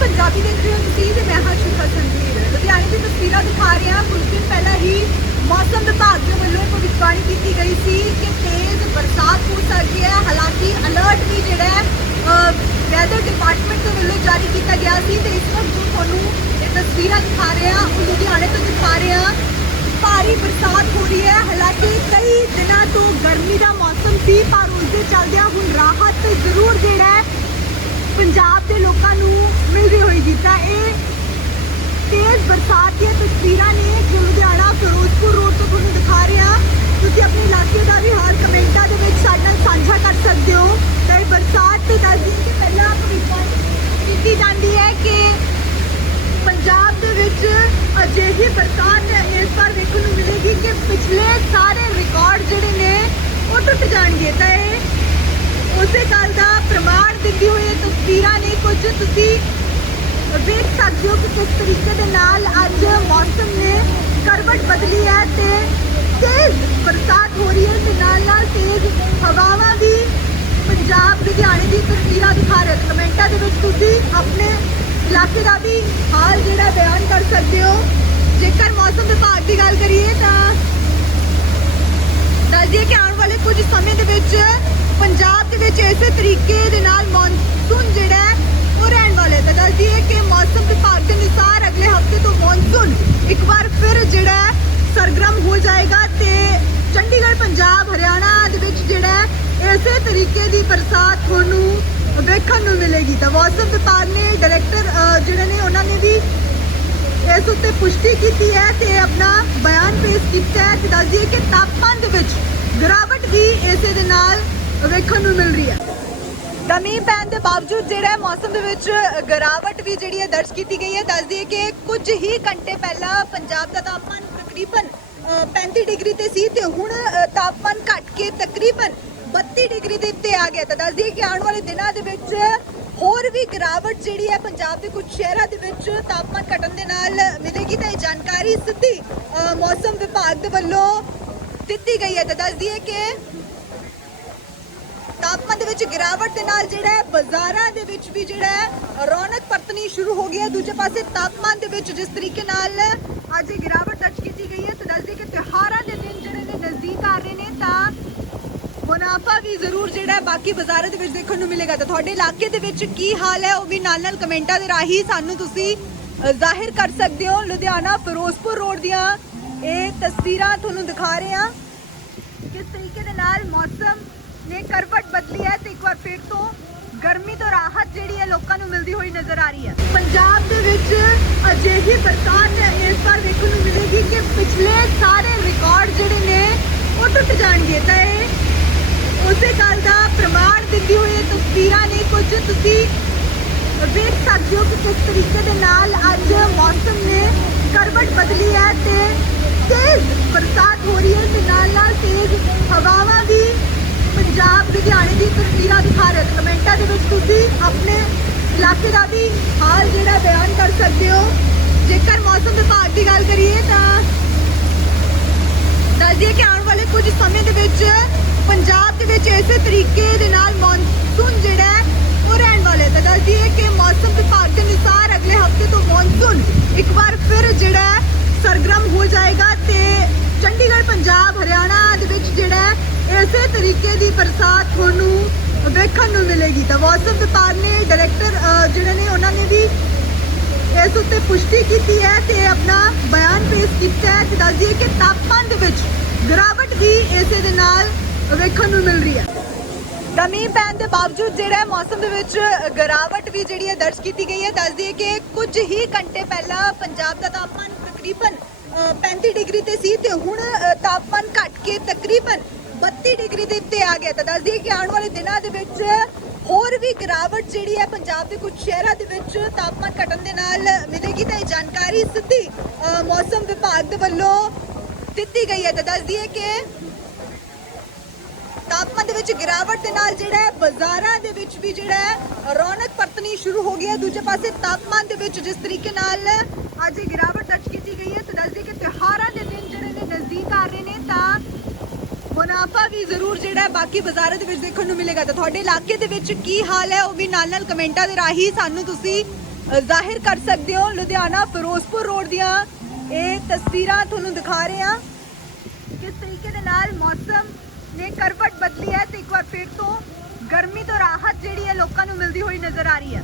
ਪੰਜਾਬੀ ਦੇਖ ਰਹੇ ਹੋ ਤੁਸੀਂ ਤੇ ਮੈਂ ਹਾਂ ਸ਼ਿਖਾ ਸੰਦੀਪ ਲੁਧਿਆਣੇ ਦੀ ਤਸਵੀਰਾਂ ਦਿਖਾ ਰਹੇ ਹਾਂ। ਕੁਝ ਦਿਨ ਪਹਿਲਾਂ ਹੀ ਮੌਸਮ ਵਿਭਾਗ ਦੇ ਵੱਲੋਂ ਇੱਕ ਭਵਿੱਖਬਾਣੀ ਕੀਤੀ ਗਈ ਸੀ ਕਿ ਤੇਜ਼ ਬਰਸਾਤ ਹੋ ਸਕਦੀ ਹੈ। ਹਾਲਾਂਕਿ ਅਲਰਟ ਵੀ ਜਿਹੜਾ ਹੈ ਵੈਦਰ ਡਿਪਾਰਟਮੈਂਟ ਦੇ ਵੱਲੋਂ ਜਾਰੀ ਕੀਤਾ ਗਿਆ ਸੀ ਤੇ ਇਸ ਵਕਤ ਜੋ ਤੁਹਾਨੂੰ ਇਹ ਤਸਵੀਰਾਂ ਦਿਖਾ ਰਹੇ ਹਾਂ, ਉਹ ਲੁਧਿਆਣੇ ਤੋਂ ਦਿਖਾ ਰਹੇ ਹਾਂ। ਭਾਰੀ ਬਰਸਾਤ ਹੋ ਰਹੀ ਹੈ। ਹਾਲਾਂਕਿ ਕਈ ਦਿਨਾਂ ਤੋਂ ਗਰਮੀ ਦਾ ਮੌਸਮ ਸੀ ਪਰ ਉਸ ਦੇ ਚੱਲਦਿਆਂ ਹੁਣ ਰਾਹਤ ਜ਼ਰੂਰ ਜਿਹੜਾ ਹੈ ਪੰਜਾਬ ਦੇ ਲੋਕਾਂ ਨੂੰ ਮਿਲਦੀ ਹੋਏਗੀ ਤਾਂ ਇਹ ਤੇਜ਼ ਬਰਸਾਤ ਦੀਆਂ ਤਸਵੀਰਾਂ ਨੇ ਜੋ ਲੁਧਿਆਣਾ ਫਿਰੋਜ਼ਪੁਰ ਰੋਡ ਤੋਂ ਤੁਹਾਨੂੰ ਦਿਖਾ ਰਹੇ। ਤੁਸੀਂ ਆਪਣੇ ਇਲਾਕੇ ਦਾ ਵੀ ਹਾਲ ਕਮੈਂਟਾਂ ਦੇ ਵਿੱਚ ਸਾਡੇ ਨਾਲ ਸਾਂਝਾ ਕਰ ਸਕਦੇ ਹੋ। ਤਾਂ ਇਹ ਬਰਸਾਤ ਤੇ ਦੱਸ ਦਈਏ ਕਿ ਪਹਿਲਾਂ ਭਵਿੱਖਬਾਣੀ ਕੀਤੀ ਜਾਂਦੀ ਹੈ ਕਿ ਪੰਜਾਬ ਦੇ ਵਿੱਚ ਅਜਿਹੀ ਬਰਸਾਤ ਇਸ ਵਾਰ ਦੇਖਣ ਨੂੰ ਮਿਲੇਗੀ ਕਿ ਪਿਛਲੇ ਸਾਰੇ ਰਿਕਾਰਡ ਜਿਹੜੇ ਨੇ, ਉਹ ਟੁੱਟ ਜਾਣਗੇ। ਤਾਂ ਇਹ ਉਸੇ ਗੱਲ ਦਾ ਪ੍ਰਮਾਣ ਦਿੰਦੀ ਹੋਈ ਇਹ ਤਸਵੀਰਾਂ ਨੇ ਕੁਝ ਤੁਸੀਂ ਵੇਖ ਸਕਦੇ ਹੋ ਕਿ ਕਿਸ ਤਰੀਕੇ ਦੇ ਨਾਲ ਅੱਜ ਮੌਸਮ ਨੇ ਕਰਵਟ ਬਦਲੀ ਹੈ ਤੇ ਤੇਜ਼ ਬਰਸਾਤ ਹੋ ਰਹੀ ਹੈ ਤੇ ਨਾਲ ਨਾਲ ਤੇਜ਼ ਹਵਾਵਾਂ ਵੀ ਪੰਜਾਬ, ਲੁਧਿਆਣੇ ਦੀ ਤਸਵੀਰਾਂ ਦਿਖਾ ਰਹੇ ਕਮੈਂਟਾਂ ਦੇ ਵਿੱਚ ਤੁਸੀਂ ਆਪਣੇ ਇਲਾਕੇ ਦਾ ਵੀ ਹਾਲ ਜਿਹੜਾ ਬਿਆਨ ਕਰ ਸਕਦੇ ਹੋ। ਜੇਕਰ ਮੌਸਮ ਵਿਭਾਗ ਦੀ ਗੱਲ ਕਰੀਏ ਤਾਂ ਦੱਸ ਕਿ ਆਉਣ ਵਾਲੇ ਕੁਝ ਸਮੇਂ ਦੇ ਵਿੱਚ ਪੰਜਾਬ ਦੇ ਵਿੱਚ ਇਸੇ ਤਰੀਕੇ ਦੇ ਨਾਲ ਮੌਨਸੂਨ ਜਿਹੜਾ ਹੈ ਉਹ ਰਹਿਣ ਵਾਲਾ ਹੈ ਤਾਂ ਦੱਸ ਦਈਏ ਕਿ ਮੌਸਮ ਵਿਭਾਗ ਦੇ ਅਨੁਸਾਰ ਅਗਲੇ ਹਫ਼ਤੇ ਤੋਂ ਮੌਨਸੂਨ ਇੱਕ ਵਾਰ ਫਿਰ ਜਿਹੜਾ ਸਰਗਰਮ ਹੋ ਜਾਏਗਾ ਤੇ ਚੰਡੀਗੜ੍ਹ, ਪੰਜਾਬ, ਹਰਿਆਣਾ ਦੇ ਵਿੱਚ ਜਿਹੜਾ ਇਸੇ ਤਰੀਕੇ ਦੀ ਬਰਸਾਤ ਤੁਹਾਨੂੰ ਵੇਖਣ ਨੂੰ ਮਿਲੇਗੀ। ਤਾਂ ਮੌਸਮ ਵਿਭਾਗ ਨੇ ਡਾਇਰੈਕਟਰ ਜਿਹੜੇ ਨੇ ਉਹਨਾਂ ਨੇ ਵੀ ਇਸ ਉੱਤੇ ਪੁਸ਼ਟੀ ਕੀਤੀ ਹੈ ਤੇ ਆਪਣਾ ਬਿਆਨ ਪੇਸ਼ ਕੀਤਾ ਹੈ ਤੇ ਦੱਸਦੀ ਦਈਏ ਕਿ ਤਾਪਮਾਨ ਦੇ ਵਿੱਚ ਗਿਰਾਵਟ ਵੀ ਇਸੇ ਦੇ ਨਾਲ ਵੇਖਣ ਨੂੰ ਮਿਲ ਰਹੀ ਹੈ। ਤਾਂ ਮੀਂਹ ਪੈਣ ਦੇ ਬਾਵਜੂਦ ਜਿਹੜਾ ਮੌਸਮ ਦੇ ਵਿੱਚ ਗਿਰਾਵਟ ਵੀ ਜਿਹੜੀ ਹੈ ਦਰਜ ਕੀਤੀ ਗਈ ਹੈ। ਦੱਸ ਦਈਏ ਕਿ ਕੁਝ ਹੀ ਘੰਟੇ ਪਹਿਲਾਂ ਪੰਜਾਬ ਦਾ ਤਾਪਮਾਨ ਤਕਰੀਬਨ 35 ਡਿਗਰੀ ਤੇ ਸੀ ਤੇ ਹੁਣ ਤਾਪਮਾਨ ਘਟ ਕੇ ਤਕਰੀਬਨ 32 ਡਿਗਰੀ ਦੇ ਉੱਤੇ ਆ ਗਿਆ ਤਾਂ ਦੱਸ ਦਈਏ ਕਿ ਆਉਣ ਵਾਲੇ ਦਿਨਾਂ ਦੇ ਵਿੱਚ ਹੋਰ ਵੀ ਗਿਰਾਵਟ ਜਿਹੜੀ ਹੈ ਪੰਜਾਬ ਦੇ ਕੁਝ ਸ਼ਹਿਰਾਂ ਦੇ ਵਿੱਚ ਤਾਪਮਾਨ ਘਟਣ ਦੇ ਨਾਲ ਮਿਲੇਗੀ। ਤਾਂ ਇਹ ਜਾਣਕਾਰੀ ਸਿੱਧੀ ਮੌਸਮ ਵਿਭਾਗ ਦੇ ਵੱਲੋਂ ਦਿੱਤੀ ਗਈ ਹੈ। ਤਾਂ ਦੱਸ ਦਈਏ ਕਿ ਤਾਪਮਾਨ ਦੇ ਵਿੱਚ ਗਿਰਾਵਟ ਦੇ ਨਾਲ ਜਿਹੜਾ ਹੈ, ਬਾਜ਼ਾਰਾਂ ਦੇ ਵਿੱਚ ਵੀ ਜਿਹੜਾ ਹੈ, ਰੌਣਕ ਪਰਤਣੀ ਸ਼ੁਰੂ ਹੋ ਗਈ ਹੈ। ਦੂਜੇ ਪਾਸੇ ਤਾਪਮਾਨ ਦੇ ਵਿੱਚ ਜਿਸ ਤਰੀਕੇ ਨਾਲ ਅੱਜ ਗਿਰਾਵਟ ਦਰਜ ਕੀਤੀ ਗਈ ਹੈ, ਤਾਂ ਦੱਸਦੇ ਕਿ ਤਿਉਹਾਰਾਂ ਦੇ ਦਿਨ ਜਿਹੜੇ ਨੇ ਨਜ਼ਦੀਕ ਆ ਰਹੇ ਨੇ, ਤਾਂ ਮੁਨਾਫਾ ਵੀ ਜ਼ਰੂਰ ਜਿਹੜਾ ਬਾਕੀ ਬਾਜ਼ਾਰਾਂ ਦੇ ਵਿੱਚ ਦੇਖਣ ਨੂੰ ਮਿਲੇਗਾ। ਤਾਂ ਤੁਹਾਡੇ ਇਲਾਕੇ ਦੇ ਵਿੱਚ ਕੀ ਹਾਲ ਹੈ, ਉਹ ਵੀ ਨਾਲ ਨਾਲ ਕਮੈਂਟਾਂ ਦੇ ਰਾਹੀਂ ਸਾਨੂੰ ਤੁਸੀਂ ਜ਼ਾਹਿਰ ਕਰ ਸਕਦੇ ਹੋ। ਲੁਧਿਆਣਾ, ਫਿਰੋਜ਼ਪੁਰ ਰੋਡ ਦੀਆਂ ਇਹ ਤਸਵੀਰਾਂ ਤੁਹਾਨੂੰ ਦਿਖਾ ਰਹੇ ਹਾਂ। ਕਿਸ ਤਰੀਕੇ ਦੇ ਨਾਲ ਮੌਸਮ ਨੇ ਕਰਵਟ ਬਦਲੀ ਹੈ ਤੇ ਇੱਕ ਵਾਰ ਫਿਰ ਤੋਂ ਗਰਮੀ ਤੋਂ ਰਾਹਤ ਜਿਹੜੀ ਹੈ ਲੋਕਾਂ ਨੂੰ ਮਿਲਦੀ ਹੋਈ ਨਜ਼ਰ ਆ ਰਹੀ ਹੈ। ਪੰਜਾਬ ਦੇ ਵਿੱਚ ਅਜਿਹੀ ਬਰਸਾਤ ਇਸ ਵਾਰ ਦੇਖਣ ਨੂੰ ਮਿਲੇਗੀ ਕਿ ਪਿਛਲੇ ਸਾਰੇ ਰਿਕਾਰਡ ਜਿਹੜੇ ਨੇ, ਉਹ ਟੁੱਟ ਜਾਣਗੇ। ਤਾਂ ਇਹ ਉਸੇ ਗੱਲ ਦਾ ਪ੍ਰਮਾਣ ਦਿੰਦੀ ਹੋਈ ਤਸਵੀਰਾਂ ਨੇ, ਕੁਝ ਤੁਸੀਂ ਵੇਖ ਸਕਦੇ ਹੋ ਕਿ ਕਿਸ ਤਰੀਕੇ ਦੇ ਨਾਲ ਅੱਜ ਮੌਸਮ ਨੇ ਕਰਵਟ ਬਦਲੀ ਹੈ ਤੇ ਤੇਜ਼ ਬਰਸਾਤ ਹੋ ਰਹੀ ਹੈ ਤੇ ਨਾਲ ਨਾਲ ਤੇਜ਼ ਹਵਾਵਾਂ ਪੰਜਾਬ ਲੁਧਿਆਣੇ ਦੀ ਤਸਵੀਰਾਂ ਦਿਖਾ ਰਹੇ ਹੋ। ਕਮੈਂਟਾਂ ਦੇ ਵਿੱਚ ਤੁਸੀਂ ਆਪਣੇ ਇਲਾਕੇ ਦਾ ਵੀ ਹਾਲ ਜਿਹੜਾ ਬਿਆਨ ਕਰ ਸਕਦੇ ਹੋ ਜੇਕਰ ਮੌਸਮ ਵਿਭਾਗ ਦੀ ਗੱਲ ਕਰੀਏ ਤਾਂ ਦੱਸ ਕਿ ਆਉਣ ਵਾਲੇ ਕੁਝ ਸਮੇਂ ਦੇ ਵਿੱਚ ਪੰਜਾਬ ਦੇ ਵਿੱਚ ਇਸੇ ਤਰੀਕੇ ਦੇ ਨਾਲ ਮੌਨਸੂਨ ਜਿਹੜਾ ਉਹ ਰਹਿਣ ਵਾਲੇ ਹੈ ਤਾਂ ਦੱਸ ਕਿ ਮੌਸਮ ਵਿਭਾਗ ਦੇ ਅਨੁਸਾਰ ਅਗਲੇ ਹਫ਼ਤੇ ਤੋਂ ਮੌਨਸੂਨ ਇੱਕ ਵਾਰ ਫਿਰ ਜਿਹੜਾ ਸਰਗਰਮ ਹੋ ਜਾਏਗਾ ਤੇ ਚੰਡੀਗੜ੍ਹ, ਪੰਜਾਬ, ਹਰਿਆਣਾ ਦੇ ਵਿੱਚ ਜਿਹੜਾ ਇਸੇ ਤਰੀਕੇ ਦੀ ਬਰਸਾਤ ਤੁਹਾਨੂੰ ਵੇਖਣ ਨੂੰ ਮਿਲੇਗੀ। ਤਾਂ ਮੌਸਮ ਵਿਭਾਗ ਨੇ ਡਾਇਰੈਕਟਰ ਜਿਹੜੇ ਨੇ ਉਹਨਾਂ ਨੇ ਵੀ ਇਸ ਉੱਤੇ ਪੁਸ਼ਟੀ ਕੀਤੀ ਹੈ ਤੇ ਆਪਣਾ ਬਿਆਨ ਪੇਸ਼ ਕੀਤਾ ਹੈ ਤੇ ਦੱਸ ਦਈਏ ਕਿ ਤਾਪਮਾਨ ਦੇ ਵਿੱਚ ਗਿਰਾਵਟ ਵੀ ਇਸੇ ਦੇ ਨਾਲ ਵੇਖਣ ਨੂੰ ਮਿਲ ਰਹੀ ਹੈ। ਤਾਂ ਮੀਂਹ ਪੈਣ ਦੇ ਬਾਵਜੂਦ ਜਿਹੜਾ ਮੌਸਮ ਦੇ ਵਿੱਚ ਗਿਰਾਵਟ ਵੀ ਜਿਹੜੀ ਹੈ ਦਰਜ ਕੀਤੀ ਗਈ ਹੈ। ਦੱਸਦੀ ਦਈਏ ਕਿ ਕੁਝ ਹੀ ਘੰਟੇ ਪਹਿਲਾਂ ਪੰਜਾਬ ਦਾ ਤਾਪਮਾਨ ਤਕਰੀਬਨ ਅ, 35 ਡਿਗਰੀ ਤੇ ਸੀ ਤੇ ਹੁਣ ਤਾਪਮਾਨ ਘਟ ਕੇ ਤਕਰੀਬਨ 32 ਡਿਗਰੀ ਦੇ ਉੱਤੇ ਆ ਗਿਆ ਤਾਂ ਦੱਸਦੀ ਕਿ ਆਉਣ ਵਾਲੇ ਦਿਨਾਂ ਦੇ ਵਿੱਚ ਹੋਰ ਵੀ ਗਿਰਾਵਟ ਜਿਹੜੀ ਹੈ ਪੰਜਾਬ ਦੇ ਕੁਝ ਸ਼ਹਿਰਾਂ ਦੇ ਵਿੱਚ ਤਾਪਮਾਨ ਘਟਣ ਦੇ ਨਾਲ ਮਿਲੇਗੀ ਤਾਂ ਇਹ ਜਾਣਕਾਰੀ ਸਿੱਧੀ ਮੌਸਮ ਵਿਭਾਗ ਦੇ ਵੱਲੋਂ ਦਿੱਤੀ ਗਈ ਹੈ ਤਾਂ ਦੱਸ ਦਈਏ ਕਿ ਤਾਪਮਾਨ ਦੇ ਵਿੱਚ ਗਿਰਾਵਟ ਦੇ ਨਾਲ ਜਿਹੜਾ ਹੈ ਬਾਜ਼ਾਰਾਂ ਦੇ ਵਿੱਚ ਵੀ ਜਿਹੜਾ ਹੈ ਰੌਣਕ ਪਰਤਣੀ ਸ਼ੁਰੂ ਹੋ ਗਈ ਹੈ। ਦੂਜੇ ਪਾਸੇ ਤਾਪਮਾਨ ਦੇ ਵਿੱਚ ਜਿਸ ਤਰੀਕੇ ਨਾਲ ਅੱਜ ਗਿਰਾਵਟ ਦਰਜ ਕੀਤੀ ਗਈ ਹੈ ਤਾਂ ਦੱਸਦੀ ਕਿ ਤਿਉਹਾਰਾਂ ਦੇ ਦਿਨ ਜਿਹੜੇ ਨੇ ਨਜ਼ਦੀਕ ਆ ਰਹੇ ਨੇ ਤਾਂ ਮੁਨਾਫਾ ਵੀ ਜ਼ਰੂਰ ਜਿਹੜਾ ਬਾਕੀ ਬਾਜ਼ਾਰਾਂ ਦੇ ਵਿੱਚ ਦੇਖਣ ਨੂੰ ਮਿਲੇਗਾ ਤਾਂ ਤੁਹਾਡੇ ਇਲਾਕੇ ਦੇ ਵਿੱਚ ਕੀ ਹਾਲ ਹੈ ਉਹ ਵੀ ਨਾਲ ਨਾਲ ਕਮੈਂਟਾਂ ਦੇ ਰਾਹੀਂ ਸਾਨੂੰ ਤੁਸੀਂ ਜ਼ਾਹਿਰ ਕਰ ਸਕਦੇ ਹੋ। ਲੁਧਿਆਣਾ ਫਿਰੋਜ਼ਪੁਰ ਰੋਡ ਦੀਆਂ ਇਹ ਤਸਵੀਰਾਂ ਤੁਹਾਨੂੰ ਦਿਖਾ ਰਹੇ ਹਾਂ। ਕਿਸ ਤਰੀਕੇ ਦੇ ਨਾਲ ਮੌਸਮ ਨੇ ਕਰਵਟ ਬਦਲੀ ਹੈ ਤੇ ਇੱਕ ਵਾਰ ਫਿਰ ਤੋਂ ਗਰਮੀ ਤੋਂ ਰਾਹਤ ਜਿਹੜੀ ਹੈ ਲੋਕਾਂ ਨੂੰ ਮਿਲਦੀ ਹੋਈ ਨਜ਼ਰ ਆ ਰਹੀ ਹੈ।